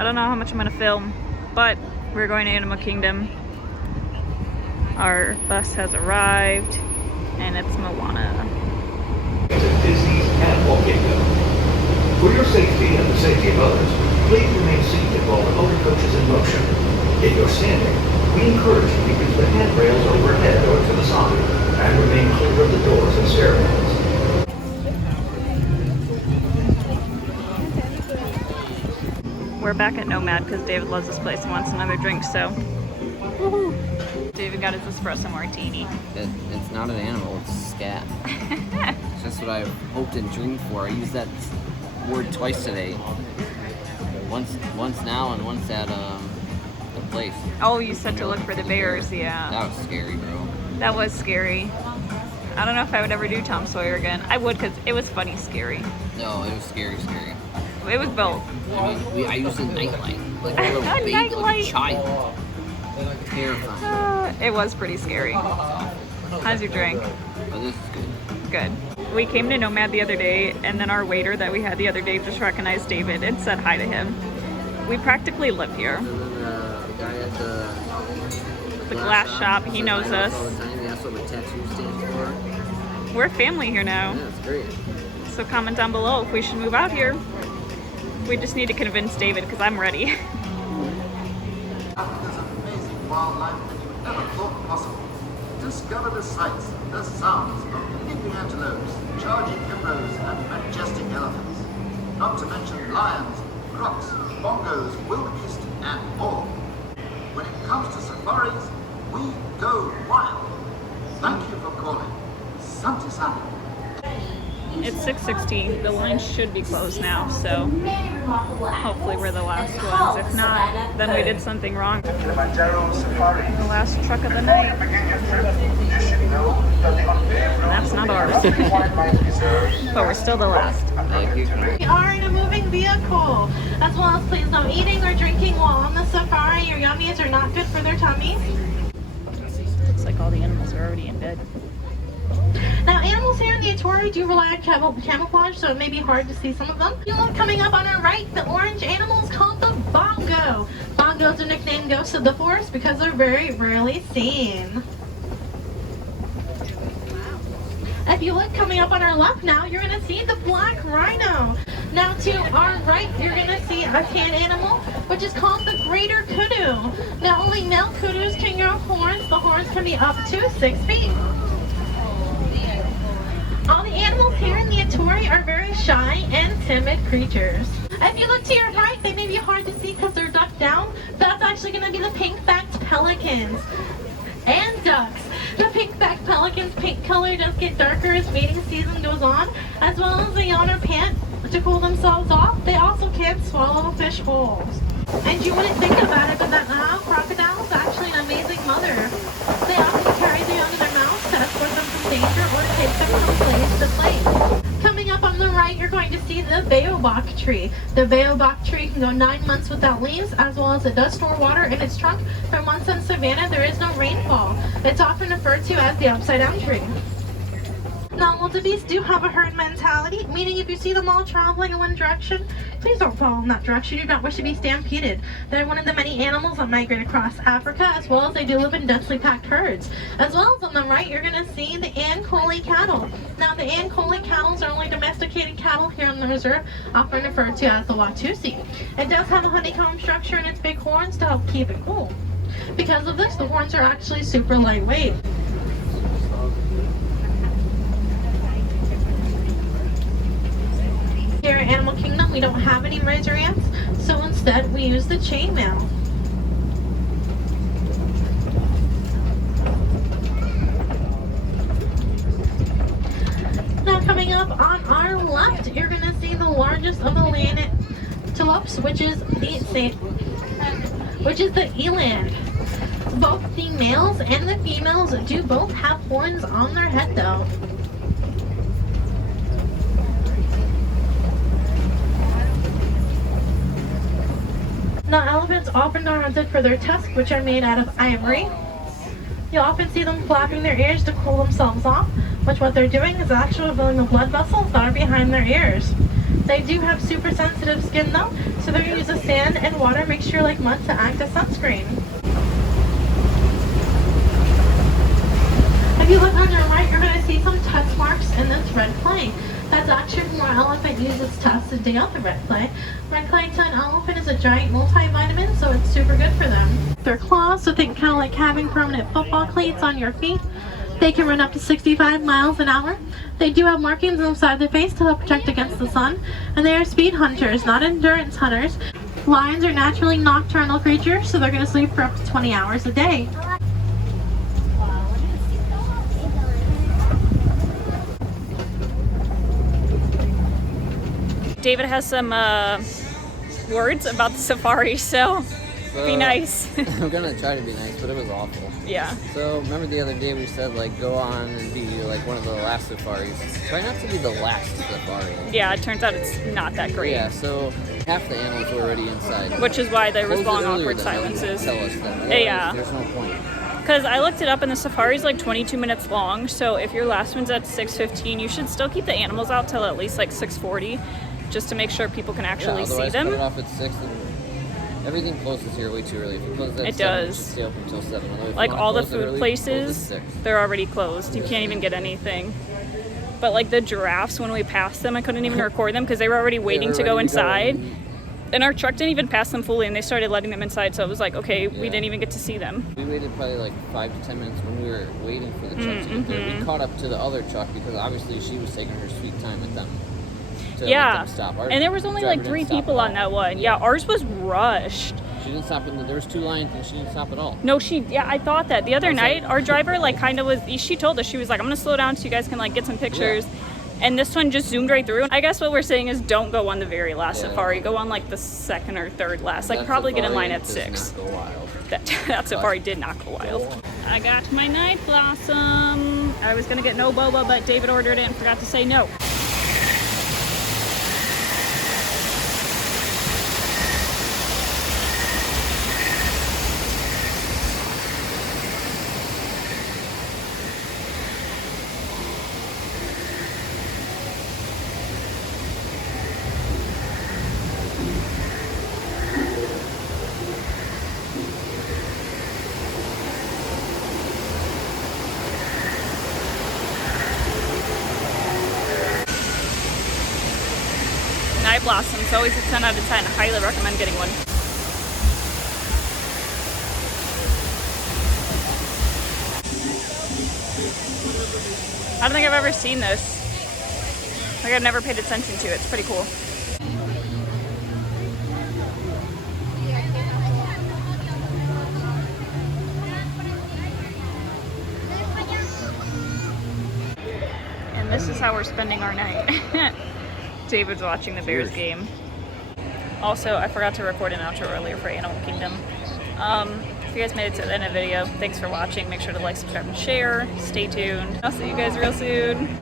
I don't know how much I'm gonna film, but we're going to Animal Kingdom. Our bus has arrived, and it's Moana. Disney's Animal Kingdom. For your safety and the safety of others, please remain seated while the motor coach is in motion. If you're standing, we encourage you to use the handrails overhead or to the side, and remain clear of the doors and stairwells. We're back at Nomad because David loves this place and wants another drink, so. Woohoo. David got his espresso martini. It's not an animal, it's scat. It's just what I hoped and dreamed for. I used that word twice today. Once now and once at the place. Oh, you said to look for the bears, yeah. That was scary, bro. That was scary. I don't know if I would ever do Tom Sawyer again. I would, because it was funny scary. No, it was scary. It was both. I used a nightlight, like a little baby, like a child. Terrifying. It was pretty scary. How's your drink? But this is good. Good. We came to Nomad the other day, and then our waiter that we had the other day just recognized David and said hi to him. We practically live here. And then the guy at The glass shop, he knows us. all the time. He asked what my tattoo stands for. We're family here now. Yeah, it's great. So comment down below if we should move out here. We just need to convince David because I'm ready. Africa's amazing wildlife than you ever thought possible. Discover the sights, the sounds of leaping antelopes, charging hippos, and majestic elephants. Not to mention lions, crocs, bongos, wildebeest, and more. When it comes to safaris, we go wild. Thank you for calling. Santi Santi. It's 6:16. The line should be closed now, so hopefully we're the last ones. If not, then we did something wrong. Kilimanjaro Safari. The last truck of the night. That's not ours. But we're still the last. We are in a moving vehicle, as well as please no eating or drinking while on the safari. Your yummies are not good for their tummies. Looks like all the animals are already in bed. Now, animals here in the Atori do rely on camouflage, so it may be hard to see some of them. You look coming up on our right, the orange animal is called the bongo. Bongos are nicknamed ghosts of the forest because they're very rarely seen. If you look coming up on our left now, you're going to see the black rhino. Now to our right, you're going to see a tan animal, which is called the greater kudu. Now only male kudus can grow horns. The horns can be up to 6 feet. All the animals here in the Atori are very shy and timid creatures. If you look to your right, they may be hard to see because they're ducked down. That's actually going to be the pink-backed pelicans and ducks. The pink-backed pelicans' pink color does get darker as mating season goes on, as well as they yawn or pant to cool themselves off. They also can swallow fish wholes. And you wouldn't think about it, but that crocodile is actually an amazing mother. They often carry the young in their mouths to escort them from danger or to take them from place to place. Coming up on the right, you're going to see the baobab tree. The baobab tree can go 9 months without leaves, as well as it does store water in its trunk. For months in savanna, there is no rainfall. It's often referred to as the upside-down tree. Now, wildebeest do have a herd mentality, meaning if you see them all traveling in one direction, please don't follow in that direction. You do not wish to be stampeded. They're one of the many animals that migrate across Africa, as well as they do live in densely packed herds. As well as on the right, you're going to see the Ankole cattle. Now, the Ankole cattle are only domesticated cattle here on the reserve, often referred to as the Watusi. It does have a honeycomb structure in its big horns to help keep it cool. Because of this, the horns are actually super lightweight. Here at Animal Kingdom, we don't have any razor ants, so instead we use the chainmail. Now coming up on our left, you're going to see the largest of the land antelopes, which is the eland. Both the males and the females do both have horns on their head though. Now, elephants often are hunted for their tusks, which are made out of ivory. You'll often see them flapping their ears to cool themselves off, which what they're doing is actually filling the blood vessels that are behind their ears. They do have super sensitive skin though, so they're gonna use a sand and water mixture like mud to act as sunscreen. If you look on your right, you're gonna see some tusk marks in this red clay. That's actually from where elephant uses tusks to dig out the red clay. Red clay to an elephant is a giant multivitamin, so it's super good for them. Their claws, so think kind of like having permanent football cleats on your feet. They can run up to 65 miles an hour. They do have markings inside their face to help protect against the sun. And they are speed hunters, not endurance hunters. Lions are naturally nocturnal creatures, so they're going to sleep for up to 20 hours a day. David has some words about the safari, so be nice. I'm gonna try to be nice, but it was awful. Yeah. So remember the other day we said like go on and be like one of the last safaris. Try not to be the last safari. Yeah, it turns out it's not that great. Yeah, so half the animals were already inside. Which is why there was Close it long earlier awkward than they silences. Tell us that. Yeah. There's no point. Because I looked it up and the safari's like 22 minutes long, so if your last one's at 6:15, you should still keep the animals out till at least like 6:40, just to make sure people can actually see them. Cut it off at 6 and everything closes here way too early. If you close at 7, does. You should stay open until 7. Although if Like you all the wanna close it food early, places, close at 6. they're already closed. You can't even get anything. But like the giraffes, when we passed them, I couldn't even record them because they were already waiting to go inside. And our truck didn't even pass them fully, and they started letting them inside. So it was like, okay, we didn't even get to see them. We waited probably like 5 to 10 minutes when we were waiting for the truck to get there. We caught up to the other truck because obviously she was taking her sweet time with them. To let Yeah, them stop. and there was only like 3 people on that one. Yeah, ours was rushed. She didn't stop. There was 2 lions and she didn't stop at all. No, I thought that. The other night, our driver like kind of was, she told us, she was like, I'm going to slow down so you guys can like get some pictures. Yeah. And this one just zoomed right through. I guess what we're saying is don't go on the very last safari. Go on like the second or third last. Like probably get in line at 6. Not go wild. That safari did not go wild. I got my night blossom. I was going to get no boba, but David ordered it and forgot to say no. Night blossoms, always a 10 out of 10. Highly recommend getting one. I don't think I've ever seen this. Like I've never paid attention to it. It's pretty cool. And this is how we're spending our night. David's watching the Bears game. Also, I forgot to record an outro earlier for Animal Kingdom. If you guys made it to the end of the video, thanks for watching. Make sure to like, subscribe, and share. Stay tuned. I'll see you guys real soon.